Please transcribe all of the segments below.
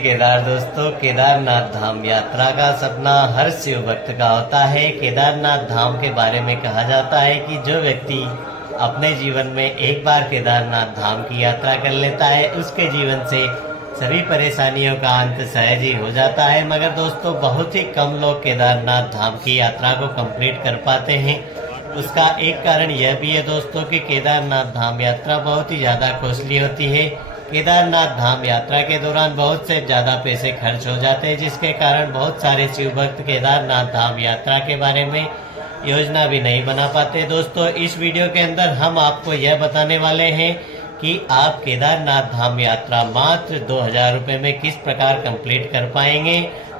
केदार दोस्तों, केदारनाथ धाम यात्रा का सपना हर शिव भक्त का होता है। केदारनाथ धाम के बारे में कहा जाता है कि जो व्यक्ति अपने जीवन में एक बार केदारनाथ धाम की यात्रा कर लेता है, उसके जीवन से सभी परेशानियों का अंत सहज ही हो जाता है। मगर दोस्तों, बहुत ही कम लोग केदारनाथ धाम की यात्रा को कंप्लीट कर पाते हैं। उसका एक कारण यह भी है दोस्तों कि केदारनाथ धाम यात्रा बहुत ही ज़्यादा कॉस्टली होती है। केदारनाथ धाम यात्रा के दौरान बहुत से ज़्यादा पैसे खर्च हो जाते हैं, जिसके कारण बहुत सारे शिव भक्त केदारनाथ धाम यात्रा के बारे में योजना भी नहीं बना पाते। दोस्तों, इस वीडियो के अंदर हम आपको यह बताने वाले हैं कि आप केदारनाथ धाम यात्रा मात्र 2000 रुपये में किस प्रकार कंप्लीट कर पाएंगे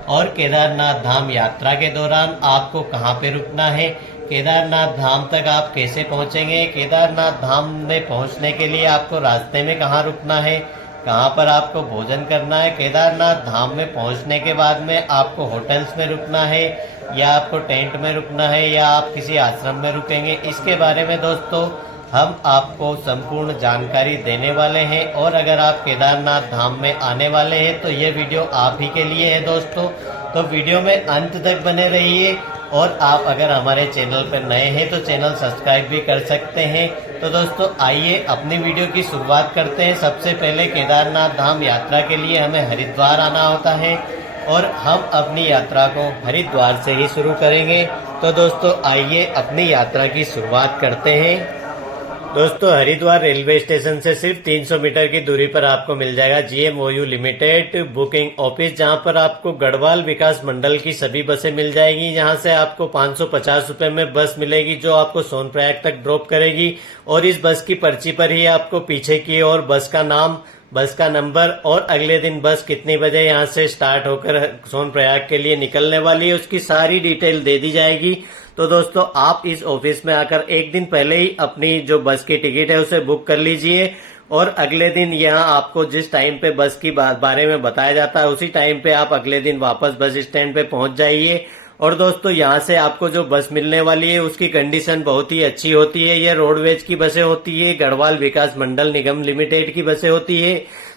और केदारनाथ धाम यात्रा के दौरान आपको कहां पे रुकना है, केदारनाथ धाम तक आप कैसे पहुंचेंगे, केदारनाथ धाम में पहुंचने के लिए आपको रास्ते में कहां रुकना है, कहां पर आपको भोजन करना है, केदारनाथ धाम में पहुंचने के बाद में आपको होटल्स में रुकना है या आपको टेंट में रुकना है या आप किसी आश्रम में रुकेंगे, इसके बारे में दोस्तों हम आपको संपूर्ण जानकारी देने वाले हैं। और अगर आप केदारनाथ धाम में आने वाले हैं तो ये वीडियो आप ही के लिए है दोस्तों, तो वीडियो में अंत तक बने रहिए। और आप अगर हमारे चैनल पर नए हैं तो चैनल सब्सक्राइब भी कर सकते हैं। तो दोस्तों, आइए अपनी वीडियो की शुरुआत करते हैं। सबसे पहले केदारनाथ धाम यात्रा के लिए हमें हरिद्वार आना होता है और हम अपनी यात्रा को हरिद्वार से ही शुरू करेंगे। तो दोस्तों, आइए अपनी यात्रा की शुरुआत करते हैं। दोस्तों, हरिद्वार रेलवे स्टेशन से सिर्फ 300 मीटर की दूरी पर आपको मिल जाएगा GMOU लिमिटेड बुकिंग ऑफिस, जहां पर आपको गढ़वाल विकास मंडल की सभी बसें मिल जाएगी। यहां से आपको 550 रुपए में बस मिलेगी जो आपको सोनप्रयाग तक ड्रॉप करेगी। और इस बस की पर्ची पर ही आपको पीछे की ओर बस का नाम, बस का नंबर और अगले दिन बस कितनी बजे यहां से स्टार्ट होकर सोनप्रयाग के लिए निकलने वाली है उसकी सारी डिटेल दे दी जाएगी। तो दोस्तों, आप इस ऑफिस में आकर एक दिन पहले ही अपनी जो बस की टिकट है उसे बुक कर लीजिए और अगले दिन यहाँ आपको जिस टाइम पे बस की बारे में बताया जाता है उसी टाइम पे आप अगले दिन वापस बस स्टैंड पे पहुंच जाइए। और दोस्तों, यहाँ से आपको जो बस मिलने वाली है उसकी कंडीशन बहुत ही अच्छी होती है। ये रोडवेज की बसें होती है, गढ़वाल विकास मंडल निगम लिमिटेड की बसें होती है।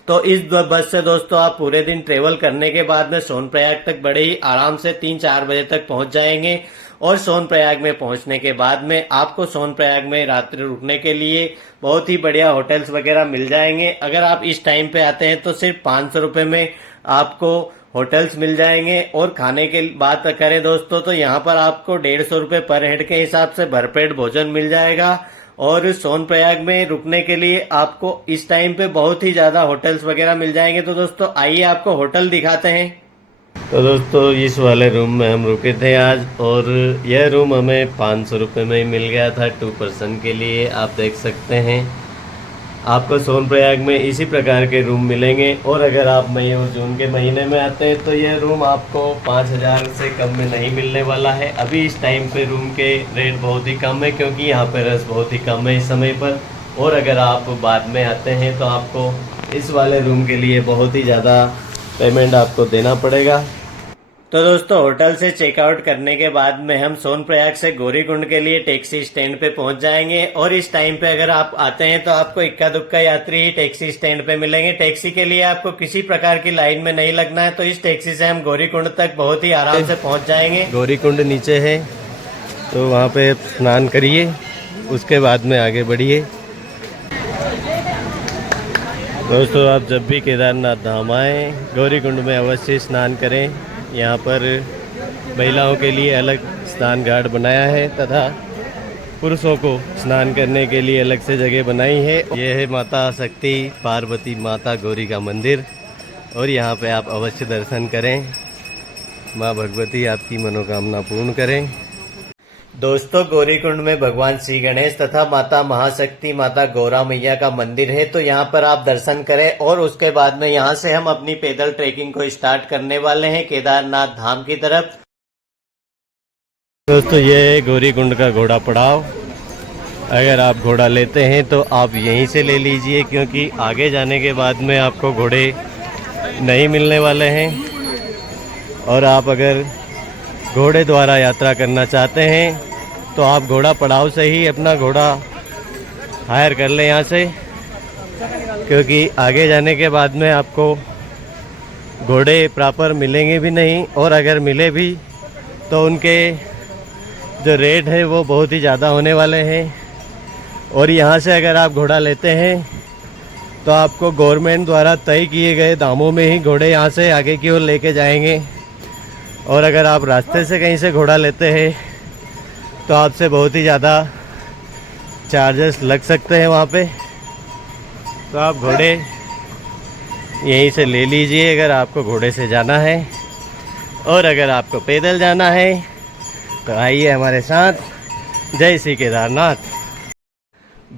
तो इस बस से दोस्तों आप पूरे दिन ट्रेवल करने के बाद में सोनप्रयाग तक बड़े ही आराम से 3-4 बजे तक पहुंच जाएंगे। और सोनप्रयाग में पहुंचने के बाद में आपको सोनप्रयाग में रात्रि रुकने के लिए बहुत ही बढ़िया होटल्स वगैरह मिल जाएंगे। अगर आप इस टाइम पे आते हैं तो सिर्फ 500 रुपए में आपको होटल्स मिल जाएंगे। और खाने की बात करें दोस्तों तो यहाँ पर आपको 150 रुपए पर हेड के हिसाब से भरपेट भोजन मिल जाएगा। और सोनप्रयाग में रुकने के लिए आपको इस टाइम पे बहुत ही ज्यादा होटल्स वगैरह मिल जाएंगे। तो दोस्तों, आइए आपको होटल दिखाते हैं। तो दोस्तों, इस वाले रूम में हम रुके थे आज और यह रूम हमें 500 रुपये में ही मिल गया था 2 पर्सन के लिए। आप देख सकते हैं आपको सोनप्रयाग में इसी प्रकार के रूम मिलेंगे। और अगर आप मई और जून के महीने में आते हैं तो यह रूम आपको 5000 से कम में नहीं मिलने वाला है। अभी इस टाइम पे रूम के रेट बहुत ही कम है क्योंकि यहाँ पे रश बहुत ही कम है इस समय पर। और अगर आप बाद में आते हैं तो आपको इस वाले रूम के लिए बहुत ही ज़्यादा पेमेंट आपको देना पड़ेगा। तो दोस्तों, होटल से चेकआउट करने के बाद में हम सोनप्रयाग से गौरीकुंड के लिए टैक्सी स्टैंड पे पहुंच जाएंगे। और इस टाइम पे अगर आप आते हैं तो आपको इक्का दुक्का यात्री ही टैक्सी स्टैंड पे मिलेंगे। टैक्सी के लिए आपको किसी प्रकार की लाइन में नहीं लगना है। तो इस टैक्सी से हम गौरीकुंड तक बहुत ही आराम से पहुंच जाएंगे। गौरीकुंड नीचे है तो वहाँ पे स्नान करिए, उसके बाद में आगे बढ़िए। दोस्तों, आप जब भी केदारनाथ धाम आए गौरीकुंड में अवश्य स्नान करें। यहाँ पर महिलाओं के लिए अलग स्नान घाट बनाया है तथा पुरुषों को स्नान करने के लिए अलग से जगह बनाई है। यह है माता शक्ति पार्वती माता गौरी का मंदिर और यहाँ पे आप अवश्य दर्शन करें। माँ भगवती आपकी मनोकामना पूर्ण करें। दोस्तों, गौरीकुंड में भगवान श्री गणेश तथा माता महाशक्ति माता गौरा मैया का मंदिर है, तो यहाँ पर आप दर्शन करें। और उसके बाद में यहाँ से हम अपनी पैदल ट्रैकिंग को स्टार्ट करने वाले हैं केदारनाथ धाम की तरफ। दोस्तों, ये है गौरीकुंड का घोड़ा पड़ाव। अगर आप घोड़ा लेते हैं तो आप यहीं से ले लीजिए क्योंकि आगे जाने के बाद में आपको घोड़े नहीं मिलने वाले हैं। और आप अगर घोड़े द्वारा यात्रा करना चाहते हैं तो आप घोड़ा पड़ाव से ही अपना घोड़ा हायर कर लें यहाँ से, क्योंकि आगे जाने के बाद में आपको घोड़े प्रॉपर मिलेंगे भी नहीं, और अगर मिले भी तो उनके जो रेट है वो बहुत ही ज़्यादा होने वाले हैं। और यहाँ से अगर आप घोड़ा लेते हैं तो आपको गवर्नमेंट द्वारा तय किए गए दामों में ही घोड़े यहाँ से आगे की ओर लेके जाएंगे। और अगर आप रास्ते से कहीं से घोड़ा लेते हैं तो आपसे बहुत ही ज़्यादा चार्जेस लग सकते हैं वहाँ पे। तो आप घोड़े यहीं से ले लीजिए अगर आपको घोड़े से जाना है। और अगर आपको पैदल जाना है तो आइए हमारे साथ। जय श्री केदारनाथ।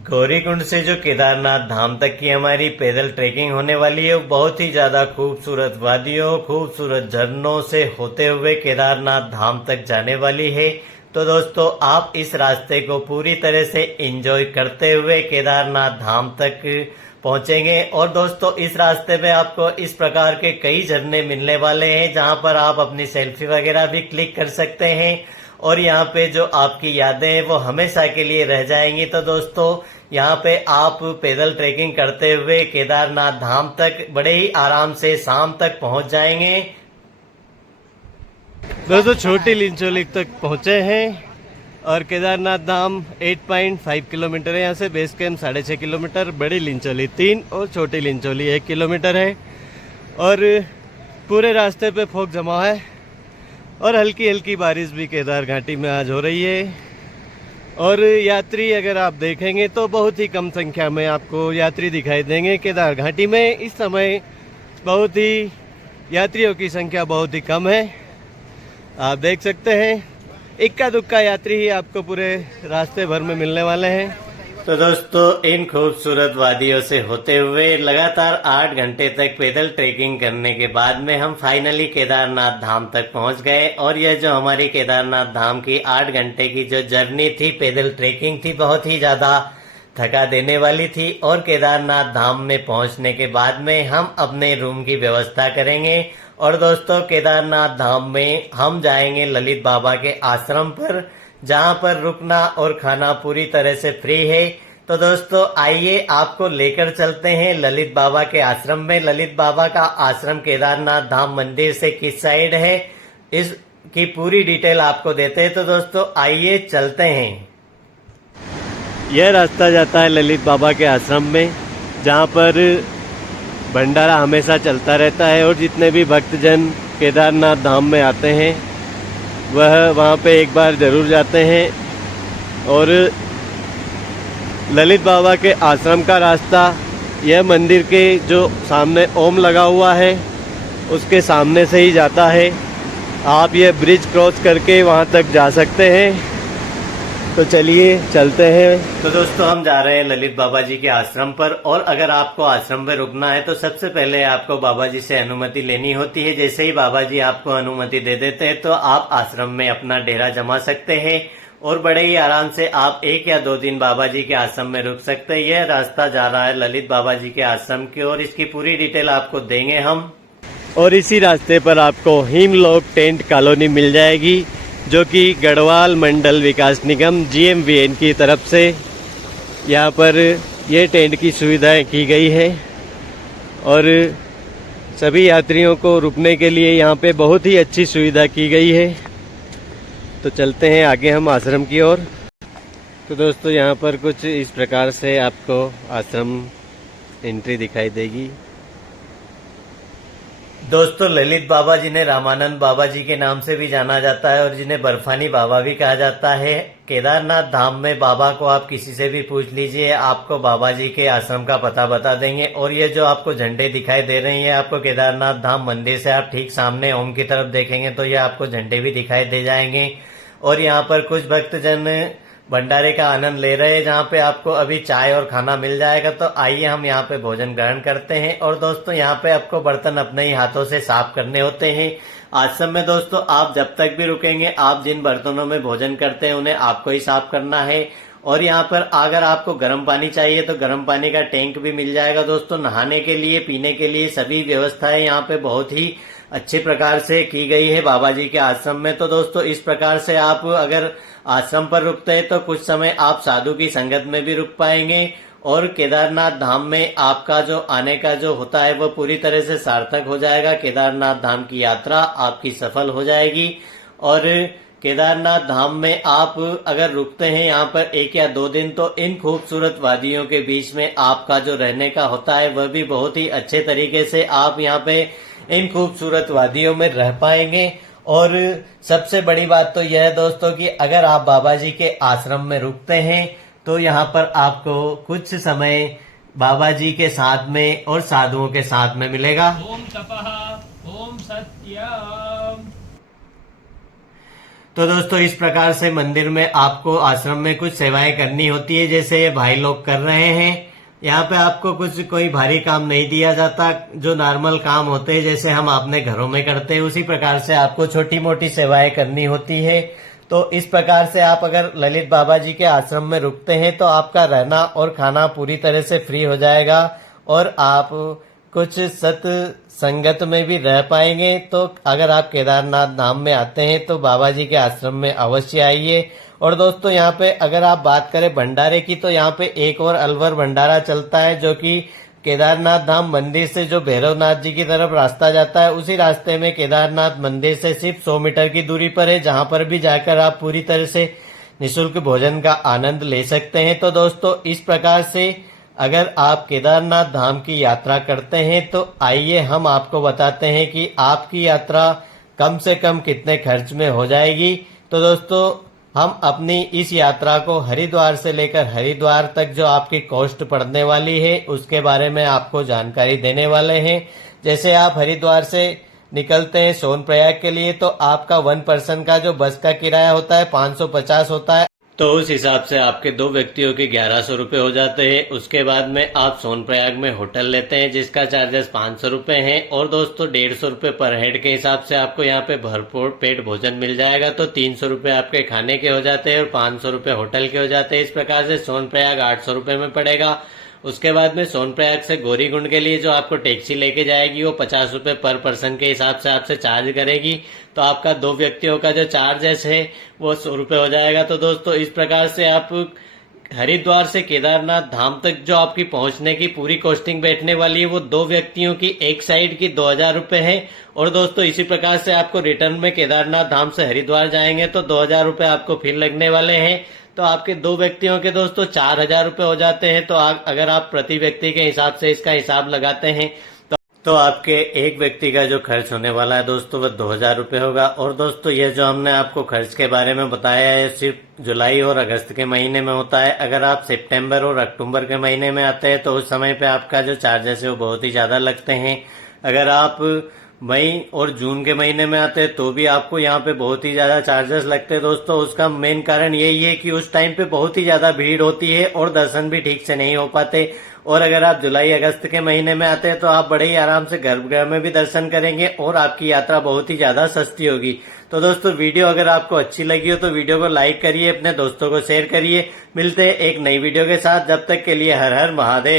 गौरीकुंड से जो केदारनाथ धाम तक की हमारी पैदल ट्रैकिंग होने वाली है, वो बहुत ही ज्यादा खूबसूरत वादियों, खूबसूरत झरनों से होते हुए केदारनाथ धाम तक जाने वाली है। तो दोस्तों, आप इस रास्ते को पूरी तरह से एंजॉय करते हुए केदारनाथ धाम तक पहुंचेंगे। और दोस्तों, इस रास्ते में आपको इस प्रकार के कई झरने मिलने वाले हैं जहां पर आप अपनी सेल्फी वगैरह भी क्लिक कर सकते हैं, और यहाँ पे जो आपकी यादें हैं वो हमेशा के लिए रह जाएंगी। तो दोस्तों, यहाँ पे आप पैदल ट्रैकिंग करते हुए केदारनाथ धाम तक बड़े ही आराम से शाम तक पहुंच जाएंगे। दोस्तों, छोटी लिंचोली तक पहुंचे हैं और केदारनाथ धाम 8.5 किलोमीटर है यहाँ से। बेस कैंप 6.5 किलोमीटर, बड़ी लिंचोली 3 और छोटी लिंचोली 1 किलोमीटर है। और पूरे रास्ते पे फॉग जमा है और हल्की हल्की बारिश भी केदार घाटी में आज हो रही है। और यात्री अगर आप देखेंगे तो बहुत ही कम संख्या में आपको यात्री दिखाई देंगे केदार घाटी में। इस समय बहुत ही यात्रियों की संख्या बहुत ही कम है, आप देख सकते हैं। इक्का दुक्का यात्री ही आपको पूरे रास्ते भर में मिलने वाले हैं। तो दोस्तों, इन खूबसूरत वादियों से होते हुए लगातार 8 घंटे तक पैदल ट्रैकिंग करने के बाद में हम फाइनली केदारनाथ धाम तक पहुंच गए। और यह जो हमारी केदारनाथ धाम की 8 घंटे की जो जर्नी थी, पैदल ट्रैकिंग थी, बहुत ही ज्यादा थका देने वाली थी। और केदारनाथ धाम में पहुंचने के बाद में हम अपने रूम की व्यवस्था करेंगे। और दोस्तों, केदारनाथ धाम में हम जाएंगे ललित बाबा के आश्रम पर, जहां पर रुकना और खाना पूरी तरह से फ्री है। तो दोस्तों, आइए आपको लेकर चलते हैं ललित बाबा के आश्रम में। ललित बाबा का आश्रम केदारनाथ धाम मंदिर से किस साइड है, इसकी पूरी डिटेल आपको देते हैं। तो दोस्तों, आइए चलते हैं। यह रास्ता जाता है ललित बाबा के आश्रम में, जहां पर भंडारा हमेशा चलता रहता है। और जितने भी भक्तजन केदारनाथ धाम में आते हैं वह वहाँ पे एक बार जरूर जाते हैं। और ललित बाबा के आश्रम का रास्ता यह मंदिर के जो सामने ओम लगा हुआ है उसके सामने से ही जाता है। आप ये ब्रिज क्रॉस करके वहाँ तक जा सकते हैं। तो चलिए चलते हैं। तो दोस्तों, हम जा रहे हैं ललित बाबा जी के आश्रम पर। और अगर आपको आश्रम में रुकना है तो सबसे पहले आपको बाबा जी से अनुमति लेनी होती है। जैसे ही बाबा जी आपको अनुमति दे देते हैं तो आप आश्रम में अपना डेरा जमा सकते हैं और बड़े ही आराम से आप 1 या 2 दिन बाबा जी के आश्रम में रुक सकते हैं। यह रास्ता जा रहा है ललित बाबा जी के आश्रम की ओर। इसकी पूरी डिटेल आपको देंगे हम। और इसी रास्ते पर आपको हिमलोक टेंट कॉलोनी मिल जाएगी, जो कि गढ़वाल मंडल विकास निगम GMVN की तरफ से यहाँ पर ये टेंट की सुविधाएं की गई है। और सभी यात्रियों को रुकने के लिए यहाँ पे बहुत ही अच्छी सुविधा की गई है। तो चलते हैं आगे हम आश्रम की ओर। तो दोस्तों, यहाँ पर कुछ इस प्रकार से आपको आश्रम एंट्री दिखाई देगी। दोस्तों, ललित बाबा जिन्हें रामानंद बाबा जी के नाम से भी जाना जाता है और जिन्हें बर्फानी बाबा भी कहा जाता है, केदारनाथ धाम में बाबा को आप किसी से भी पूछ लीजिए, आपको बाबा जी के आश्रम का पता बता देंगे। और ये जो आपको झंडे दिखाई दे रहे हैं, आपको केदारनाथ धाम मंदिर से आप ठीक सामने ओम की तरफ देखेंगे तो ये आपको झंडे भी दिखाई दे जाएंगे। और यहाँ पर कुछ भक्तजन भंडारे का आनंद ले रहे हैं, जहाँ पे आपको अभी चाय और खाना मिल जाएगा। तो आइए हम यहाँ पे भोजन ग्रहण करते हैं। और दोस्तों, यहाँ पे आपको बर्तन अपने ही हाथों से साफ करने होते हैं। आश्रम में दोस्तों, आप जब तक भी रुकेंगे, आप जिन बर्तनों में भोजन करते हैं उन्हें आपको ही साफ करना है। और यहाँ पर अगर आपको गर्म पानी चाहिए तो गर्म पानी का टैंक भी मिल जाएगा। दोस्तों, नहाने के लिए, पीने के लिए सभी व्यवस्थाएं यहाँ पे बहुत ही अच्छे प्रकार से की गई है बाबा जी के आश्रम में। तो दोस्तों, इस प्रकार से आप अगर आश्रम पर रुकते हैं तो कुछ समय आप साधु की संगत में भी रुक पाएंगे। और केदारनाथ धाम में आपका जो आने का जो होता है वो पूरी तरह से सार्थक हो जाएगा। केदारनाथ धाम की यात्रा आपकी सफल हो जाएगी। और केदारनाथ धाम में आप अगर रुकते हैं यहाँ पर 1 या 2 दिन, तो इन खूबसूरत वादियों के बीच में आपका जो रहने का होता है वह भी बहुत ही अच्छे तरीके से आप यहाँ पे इन खूबसूरत वादियों में रह पाएंगे। और सबसे बड़ी बात तो यह है दोस्तों कि अगर आप बाबा जी के आश्रम में रुकते हैं तो यहाँ पर आपको कुछ समय बाबा जी के साथ में और साधुओं के साथ में मिलेगा। ओम तपः ओम सत्यम। तो दोस्तों इस प्रकार से मंदिर में आपको आश्रम में कुछ सेवाएं करनी होती है, जैसे ये भाई लोग कर रहे हैं। यहाँ पे आपको कुछ कोई भारी काम नहीं दिया जाता, जो नॉर्मल काम होते हैं जैसे हम अपने घरों में करते हैं उसी प्रकार से आपको छोटी मोटी सेवाएं करनी होती है। तो इस प्रकार से आप अगर ललित बाबा जी के आश्रम में रुकते हैं तो आपका रहना और खाना पूरी तरह से फ्री हो जाएगा और आप कुछ सत संगत में भी रह पाएंगे। तो अगर आप केदारनाथ धाम में आते हैं तो बाबा जी के आश्रम में अवश्य आइए। और दोस्तों यहाँ पे अगर आप बात करें भंडारे की, तो यहाँ पे एक और अलवर भंडारा चलता है, जो कि केदारनाथ धाम मंदिर से जो भैरवनाथ जी की तरफ रास्ता जाता है उसी रास्ते में केदारनाथ मंदिर से सिर्फ 100 मीटर की दूरी पर है, जहां पर भी जाकर आप पूरी तरह से निःशुल्क भोजन का आनंद ले सकते हैं। तो दोस्तों इस प्रकार से अगर आप केदारनाथ धाम की यात्रा करते हैं तो आइए हम आपको बताते हैं कि आपकी यात्रा कम से कम कितने खर्च में हो जाएगी। तो दोस्तों हम अपनी इस यात्रा को हरिद्वार से लेकर हरिद्वार तक जो आपकी कॉस्ट पड़ने वाली है उसके बारे में आपको जानकारी देने वाले हैं। जैसे आप हरिद्वार से निकलते हैं सोनप्रयाग के लिए तो आपका 1 पर्सन का जो बस का किराया होता है 550 होता है। तो उस हिसाब से आपके 2 व्यक्तियों के 1100 रुपए हो जाते हैं। उसके बाद में आप सोनप्रयाग में होटल लेते हैं जिसका चार्जेस 500 रुपए है। और दोस्तों 150 रुपए पर हेड के हिसाब से आपको यहाँ पे भरपूर पेट भोजन मिल जाएगा। तो 300 रुपए आपके खाने के हो जाते हैं और 500 रुपए होटल के हो जाते हैं। इस प्रकार से सोनप्रयाग 800 रुपए में पड़ेगा। उसके बाद में सोनप्रयाग से गौरीकुंड के लिए जो आपको टैक्सी लेके जाएगी वो 50 रुपए पर पर्सन के हिसाब से आपसे चार्ज करेगी। तो आपका 2 व्यक्तियों का जो चार्जेस है वो 100 रुपए हो जाएगा। तो दोस्तों इस प्रकार से आप हरिद्वार से केदारनाथ धाम तक जो आपकी पहुंचने की पूरी कॉस्टिंग बैठने वाली है वो 2 व्यक्तियों की एक साइड की 2000 रुपए है। और दोस्तों इसी प्रकार से आपको रिटर्न में केदारनाथ धाम से हरिद्वार जाएंगे तो 2000 रुपए आपको फिर लगने वाले हैं। तो आपके 2 व्यक्तियों के दोस्तों 4000 रुपए हो जाते हैं। तो अगर आप प्रति व्यक्ति के हिसाब से इसका हिसाब लगाते हैं तो आपके एक व्यक्ति का जो खर्च होने वाला है दोस्तों वह 2000 रुपए होगा। और दोस्तों ये जो हमने आपको खर्च के बारे में बताया है सिर्फ जुलाई और अगस्त के महीने में होता है। अगर आप सितंबर और अक्टूबर के महीने में आते हैं तो उस समय पे आपका जो चार्जेस है वो बहुत ही ज्यादा लगते हैं। अगर आप मई और जून के महीने में आते हैं तो भी आपको यहाँ पे बहुत ही ज्यादा चार्जेस लगते हैं दोस्तों। उसका मेन कारण यही है कि उस टाइम पे बहुत ही ज्यादा भीड़ होती है और दर्शन भी ठीक से नहीं हो पाते। और अगर आप जुलाई अगस्त के महीने में आते हैं तो आप बड़े ही आराम से गर्भगृह में भी दर्शन करेंगे और आपकी यात्रा बहुत ही ज्यादा सस्ती होगी। तो दोस्तों वीडियो अगर आपको अच्छी लगी हो तो वीडियो को लाइक करिए, अपने दोस्तों को शेयर करिए। मिलते हैं एक नई वीडियो के साथ, जब तक के लिए हर हर महादेव।